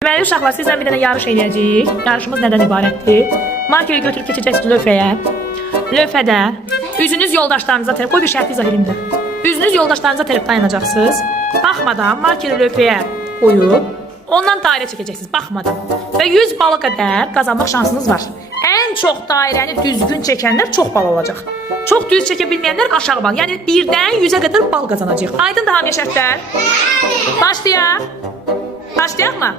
Deməli uşaqlar, sizlə bir dənə yarış eləyəcəyik. Yarışımız nədən ibarətdir? Markeri götürüb keçəcəksiniz lövhəyə. Lövhədə üzünüz yoldaşlarınıza tərəf, qoy bir şərti izah edeyim də. Üzünüz yoldaşlarınıza tərəf dayanacaqsınız. Baxmadan markeri lövhəyə qoyub, ondan dairə çəkəcəksiniz, baxmadan. Və 100 bala qədər qazanmaq şansınız var. Ən çox dairəni düzgün çəkənlər çox bal alacaq. Çox düz çəkə bilməyənlər aşağı bal. Yəni 1-dən 100-ə qədər bal qazanacaq. Aydın da hamıya şərtlər? Başlayaq. Başlayaq mı?